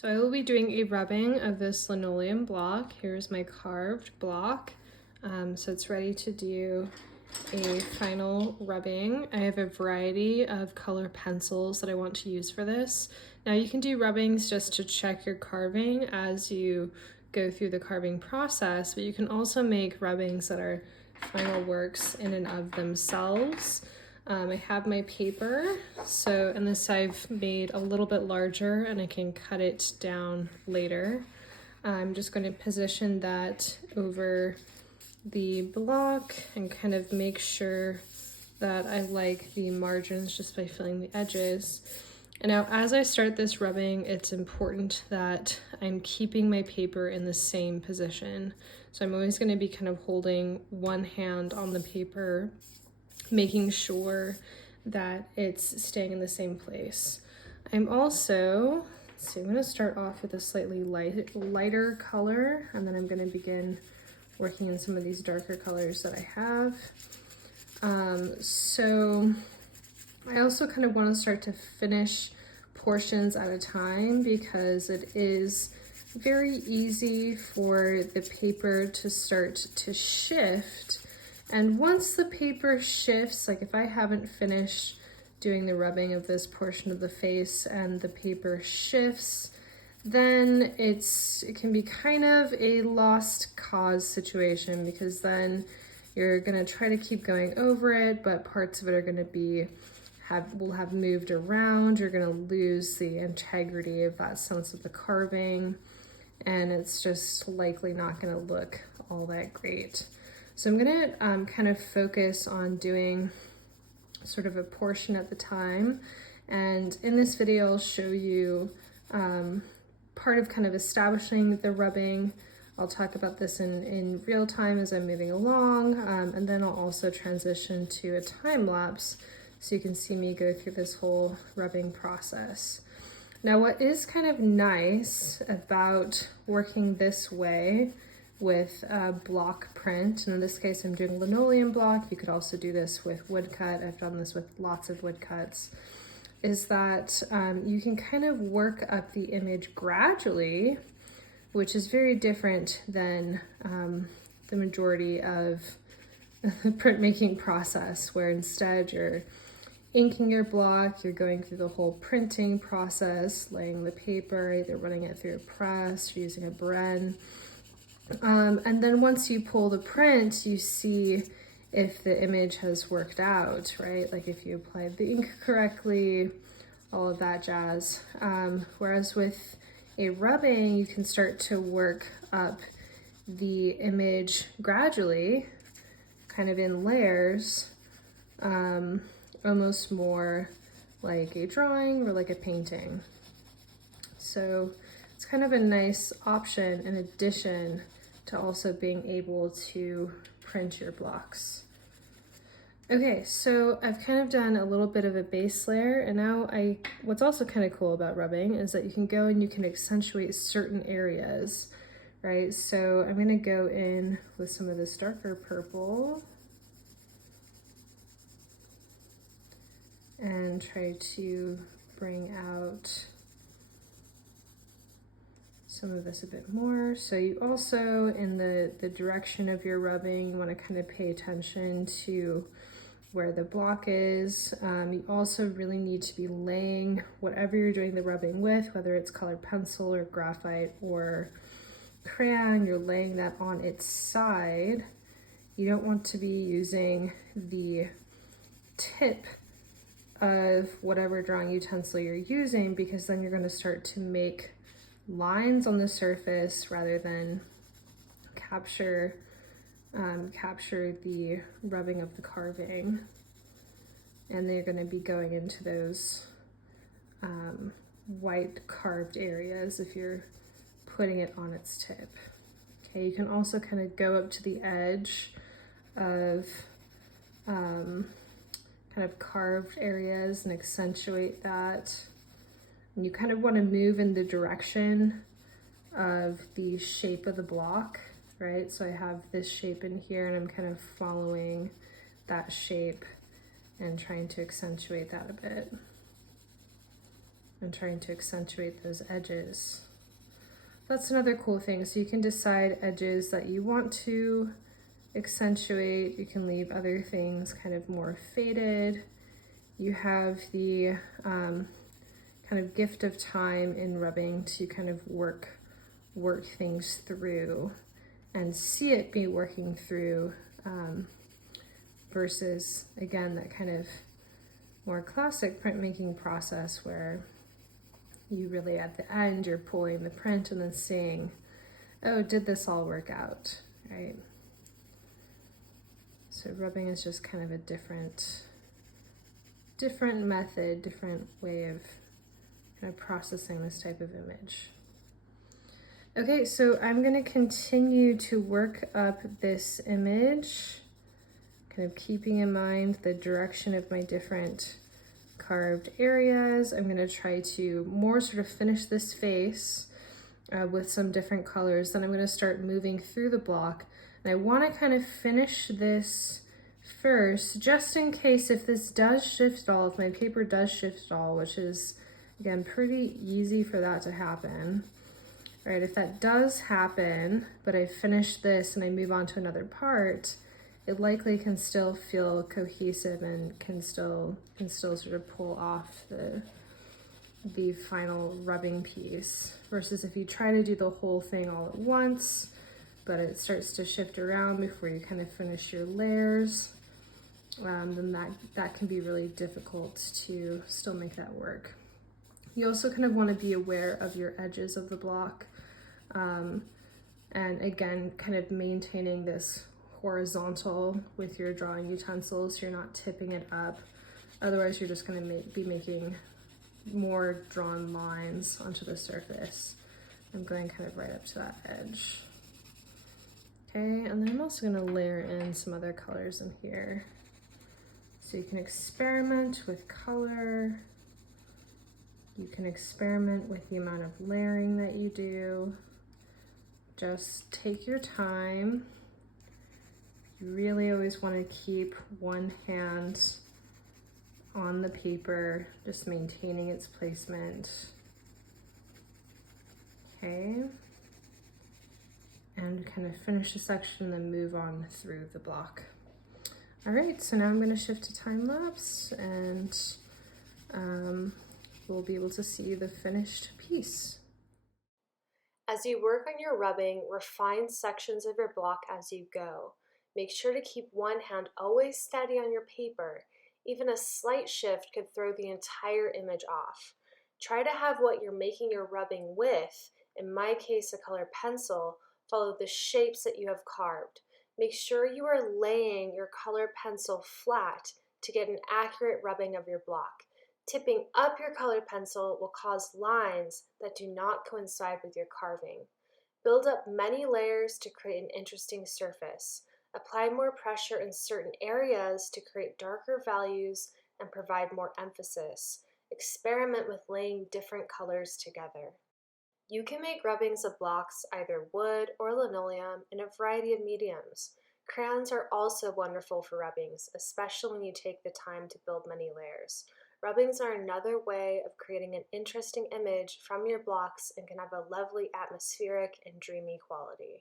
So I will be doing a rubbing of this linoleum block. Here's my carved block. So it's ready to do a final rubbing. I have a variety of color pencils that I want to use for this. Now you can do rubbings just to check your carving as you go through the carving process, but you can also make rubbings that are final works in and of themselves. I have my paper, and this I've made a little bit larger and I can cut it down later. I'm just going to position that over the block and kind of make sure that I like the margins just by filling the edges. And now as I start this rubbing, it's important that I'm keeping my paper in the same position. So I'm always going to be kind of holding one hand on the paper, making sure that it's staying in the same place. I'm also, I'm going to start off with a slightly lighter color, and then I'm going to begin working in some of these darker colors that I have. So I also kind of want to start to finish portions at a time because it is very easy for the paper to start to shift. And once the paper shifts, like if I haven't finished doing the rubbing of this portion of the face and the paper shifts, then it can be kind of a lost cause situation, because then you're gonna try to keep going over it, but parts of it are gonna will have moved around. You're gonna lose the integrity of that sense of the carving, and it's just likely not gonna look all that great. So I'm gonna kind of focus on doing sort of a portion at the time. And in this video, I'll show you part of kind of establishing the rubbing. I'll talk about this in real time as I'm moving along. And then I'll also transition to a time lapse so you can see me go through this whole rubbing process. Now, what is kind of nice about working this way with a block print, and in this case I'm doing linoleum block, you could also do this with woodcut, I've done this with lots of woodcuts, is that you can kind of work up the image gradually, which is very different than the majority of the printmaking process, where instead you're inking your block, you're going through the whole printing process, laying the paper, either running it through a press or using a Bren. And then once you pull the print, you see if the image has worked out, right? Like if you applied the ink correctly, all of that jazz. Whereas with a rubbing, you can start to work up the image gradually, kind of in layers, almost more like a drawing or like a painting. So it's kind of a nice option in addition to also being able to print your blocks. Okay, so I've kind of done a little bit of a base layer, and now what's also kind of cool about rubbing is that you can go and you can accentuate certain areas, right? So I'm gonna go in with some of this darker purple and try to bring out some of this a bit more. So you also, in the direction of your rubbing, you want to kind of pay attention to where the block is. You also really need to be laying whatever you're doing the rubbing with, whether it's colored pencil or graphite or crayon, you're laying that on its side. You don't want to be using the tip of whatever drawing utensil you're using, because then you're going to start to make lines on the surface rather than capture the rubbing of the carving, and they're going to be going into those white carved areas if you're putting it on its tip. Okay, you can also kind of go up to the edge of kind of carved areas and accentuate that. And you kind of want to move in the direction of the shape of the block, right? So I have this shape in here and I'm kind of following that shape and trying to accentuate that a bit. And trying to accentuate those edges. that's another cool thing. So you can decide edges that you want to accentuate. You can leave other things kind of more faded. You have the kind of gift of time in rubbing to kind of work things through and see it be working through, versus again that kind of more classic printmaking process where you really at the end you're pulling the print and then seeing, oh, did this all work out, right? So rubbing is just kind of a different method, different way of kind of processing this type of image. Okay, so I'm gonna continue to work up this image, kind of keeping in mind the direction of my different carved areas. I'm gonna try to more sort of finish this face with some different colors. Then I'm gonna start moving through the block. And I wanna kind of finish this first, just in case if this does shift at all, if my paper does shift at all, which is, again, pretty easy for that to happen. Right, if that does happen, but I finish this and I move on to another part, it likely can still feel cohesive and can still sort of pull off the final rubbing piece. Versus if you try to do the whole thing all at once, but it starts to shift around before you kind of finish your layers, then that can be really difficult to still make that work. You also kind of want to be aware of your edges of the block. And again, kind of maintaining this horizontal with your drawing utensils, so you're not tipping it up. Otherwise, you're just going to be making more drawn lines onto the surface. I'm going kind of right up to that edge. Okay, and then I'm also going to layer in some other colors in here. So you can experiment with color. You can experiment with the amount of layering that you do. Just take your time. You really always want to keep one hand on the paper, just maintaining its placement. Okay. And kind of finish the section and then move on through the block. All right, so now I'm going to shift to time lapse and we'll be able to see the finished piece. As you work on your rubbing, refine sections of your block as you go. Make sure to keep one hand always steady on your paper. Even a slight shift could throw the entire image off. Try to have what you're making your rubbing with, in my case a colored pencil, follow the shapes that you have carved. Make sure you are laying your colored pencil flat to get an accurate rubbing of your block. Tipping up your colored pencil will cause lines that do not coincide with your carving. Build up many layers to create an interesting surface. Apply more pressure in certain areas to create darker values and provide more emphasis. Experiment with laying different colors together. You can make rubbings of blocks either wood or linoleum in a variety of mediums. Crayons are also wonderful for rubbings, especially when you take the time to build many layers. Rubbings are another way of creating an interesting image from your blocks and can have a lovely atmospheric and dreamy quality.